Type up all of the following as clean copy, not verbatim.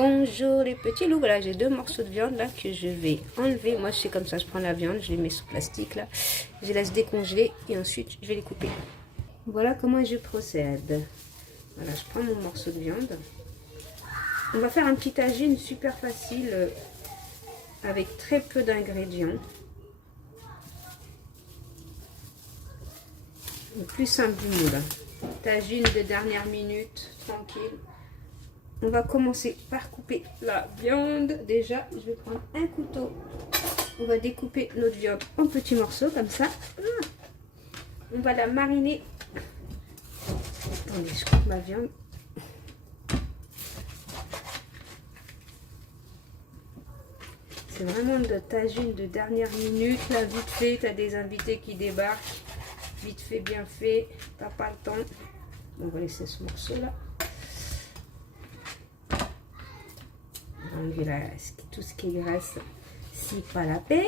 Bonjour les petits loups, voilà j'ai deux morceaux de viande là que je vais enlever. Moi je fais comme ça, je prends la viande, je les mets sous plastique là, je les laisse décongeler et ensuite je vais les couper. Voilà comment je procède. Voilà, je prends mon morceau de viande. On va faire un petit tagine super facile avec très peu d'ingrédients. Le plus simple du monde. Tagine de dernière minute, tranquille. On va commencer par couper la viande. Déjà, je vais prendre un couteau. On va découper notre viande en petits morceaux comme ça. On va la mariner. Attendez, je coupe ma viande. C'est vraiment de tagine de dernière minute. Là, vite fait, tu as des invités qui débarquent. Vite fait, bien fait. T'as pas le temps. On va laisser ce morceau là. Donc là, tout ce qui est graisse, c'est pas la peine.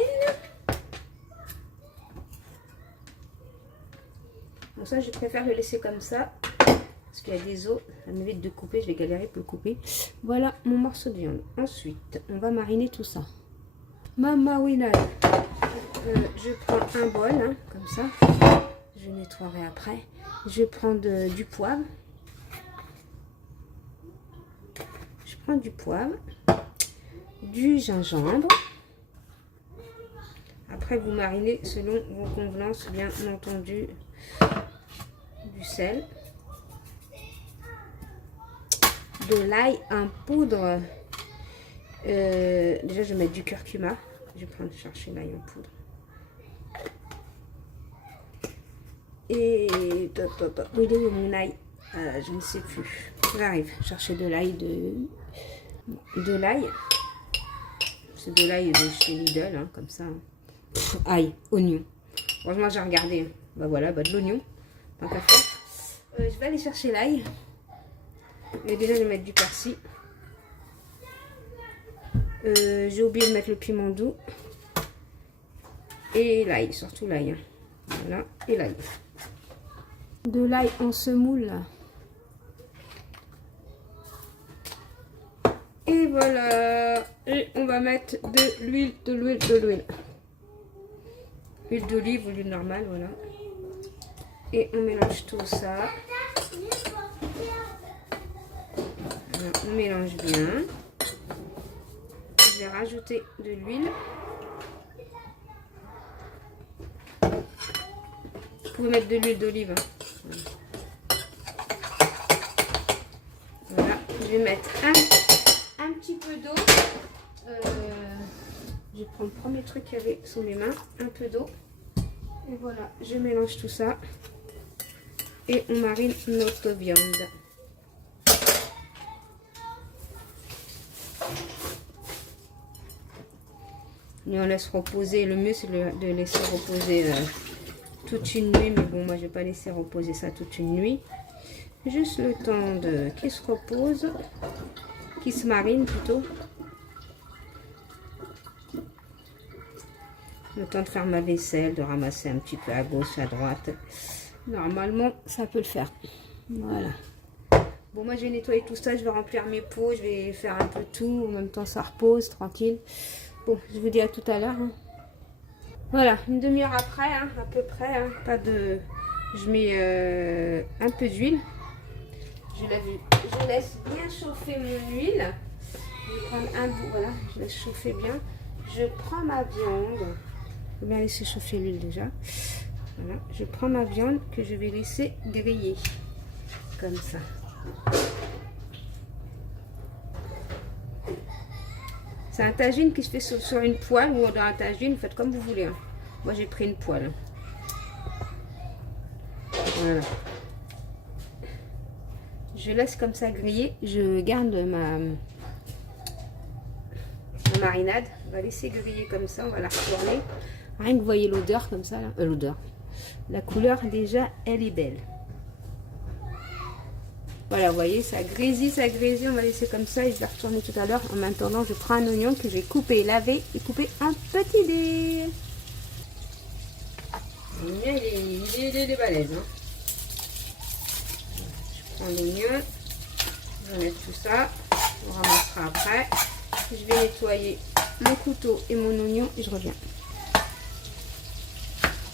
Bon, ça, je préfère le laisser comme ça. Parce qu'il y a des os, ça m'évite de couper. Je vais galérer pour le couper. Voilà mon morceau de viande. Ensuite, on va mariner tout ça. Ma marinade. Je prends un bol, hein, comme ça. Je nettoierai après. Je vais prendre du poivre. Je prends du poivre. Du gingembre. Après, vous marinez selon vos convenances, bien entendu. Du sel. De l'ail en poudre. Déjà, je vais mettre du curcuma. Je vais prendre chercher l'ail en poudre. Et où est mon ail? Je ne sais plus. J'arrive chercher de l'ail de l'ail. C'est de l'ail de chez Lidl, hein, comme ça. Ail, oignon. Franchement, j'ai regardé. Bah voilà, bah de l'oignon. Tant qu'à faire. Je vais aller chercher l'ail. Mais déjà, je vais mettre du persil. J'ai oublié de mettre le piment doux. Et l'ail, surtout l'ail. Hein. Voilà, et l'ail. De l'ail en semoule. Et voilà. Et on va mettre de l'huile, de l'huile. Huile d'olive ou l'huile normale, voilà. Et on mélange tout ça. Voilà, on mélange bien. Je vais rajouter de l'huile. Vous pouvez mettre de l'huile d'olive. Voilà, je vais mettre un petit peu d'eau. Je vais prendre le premier truc qu'il y avait sous mes mains, un peu d'eau. Et voilà, je mélange tout ça. Et on marine notre viande. Et on laisse reposer. Le mieux, c'est de laisser reposer toute une nuit. Mais bon, moi, je vais pas laisser reposer ça toute une nuit. Juste le temps qu'il se repose. Qu'il se marine plutôt. Le temps de faire ma vaisselle, de ramasser un petit peu à gauche, à droite. Normalement, ça peut le faire. Voilà. Bon, moi, je vais nettoyer tout ça. Je vais remplir mes pots. Je vais faire un peu tout. En même temps, ça repose, tranquille. Bon, je vous dis à tout à l'heure. Hein. Voilà, une demi-heure après, hein, à peu près. Hein, pas de... Je mets un peu d'huile. Je laisse bien chauffer mon huile. Je vais prendre un bout. Voilà, je laisse chauffer bien. Je prends ma viande. Je vais bien laisser chauffer l'huile déjà. Voilà, je prends ma viande que je vais laisser griller. Comme ça. C'est un tagine qui se fait sur une poêle ou dans un tagine, faites comme vous voulez. Hein. Moi j'ai pris une poêle. Voilà. Je laisse comme ça griller. Je garde ma marinade. On va laisser griller comme ça. On va la retourner. Rien que vous voyez l'odeur comme ça. L'odeur. La couleur déjà, elle est belle. Voilà, vous voyez, ça grésille, ça grésille. On va laisser comme ça et je vais retourner tout à l'heure. En attendant, je prends un oignon que je vais couper, laver et couper en petits dés. Il est balèze. Hein. Je prends l'oignon. Je vais mettre tout ça. On ramassera après. Je vais nettoyer mon couteau et mon oignon et je reviens.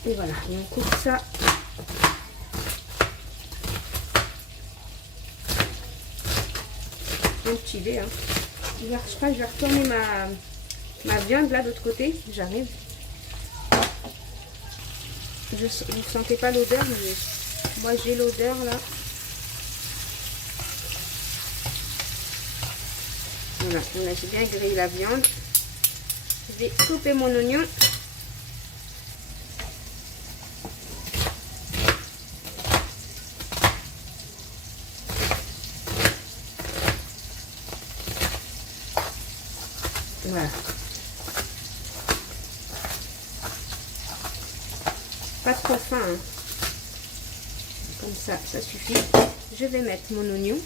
Et voilà, et on coupe ça. Un petit lait. Hein. Je crois que je vais retourner ma viande là de l'autre côté. J'arrive. Vous ne sentez pas l'odeur, mais moi j'ai l'odeur là. Voilà, j'ai bien grillé la viande. Je vais couper mon oignon. Voilà. Pas trop fin, hein. Comme ça, ça suffit. Je vais mettre mon oignon.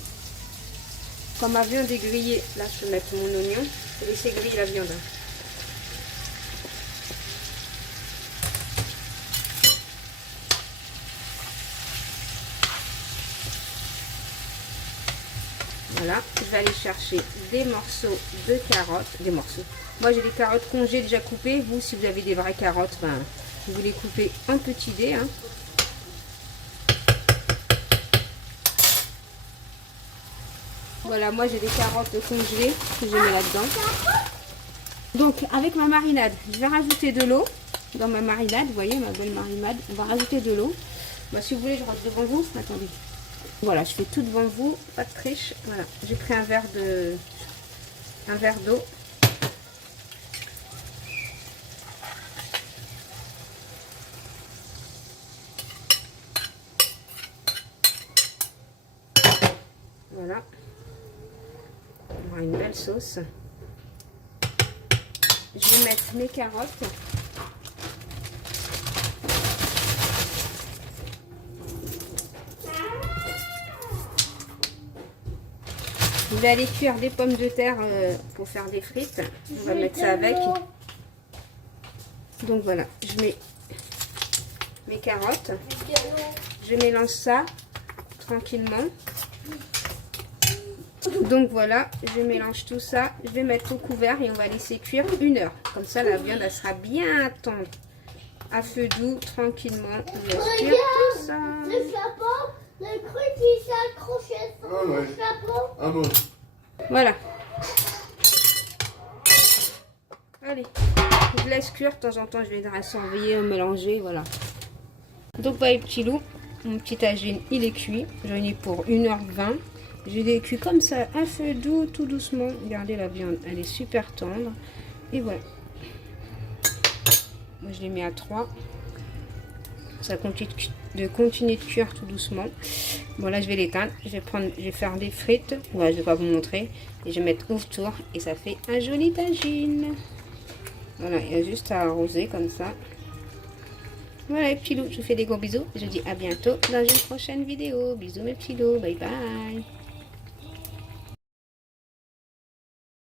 Quand ma viande est grillée, là je vais mettre mon oignon. Je vais laisser griller la viande. Hein. Voilà, je vais aller chercher des morceaux de carottes, des morceaux. Moi j'ai des carottes congées déjà coupées. Vous, si vous avez des vraies carottes, ben, vous les coupez en petits dés. Hein. Voilà, moi j'ai des carottes congelées que je mets là-dedans. Donc avec ma marinade, je vais rajouter de l'eau dans ma marinade. Vous voyez ma belle marinade, on va rajouter de l'eau. Bah, si vous voulez, je rentre devant vous. Attendez. Voilà, je fais tout devant vous, pas de triche. Voilà, j'ai pris un verre d'eau. Voilà. On aura une belle sauce. Je vais mettre mes carottes. Je vais aller cuire des pommes de terre pour faire des frites. On va mettre ça avec. Donc voilà, je mets mes carottes. Je mélange ça tranquillement. Donc voilà, je mélange tout ça. Je vais mettre au couvert et on va laisser cuire 1 heure. Comme ça, la viande elle sera bien tendre. À feu doux, tranquillement. On laisse cuire tout ça. Le chapeau, le truc qui s'accrochait sur le chapeau. Ah bon. Voilà. Allez, je laisse cuire. De temps en temps, je viendrai surveiller, mélanger, voilà. Donc, voilà, les petits loups. Mon petit tagine, il est cuit. J'en ai pour 1h20. Je l'ai cuit comme ça, à feu doux, tout doucement. Regardez la viande, elle est super tendre. Et voilà. Moi, je l'ai mis à 3. Ça continue de cuire tout doucement. Bon, là, je vais l'éteindre. Je vais faire des frites. Voilà, je vais pas vous montrer. Et je vais mettre autour. Et ça fait un joli tagine. Voilà, il y a juste à arroser comme ça. Voilà, les petits loups. Je vous fais des gros bisous. Je vous dis à bientôt dans une prochaine vidéo. Bisous, mes petits loups. Bye bye.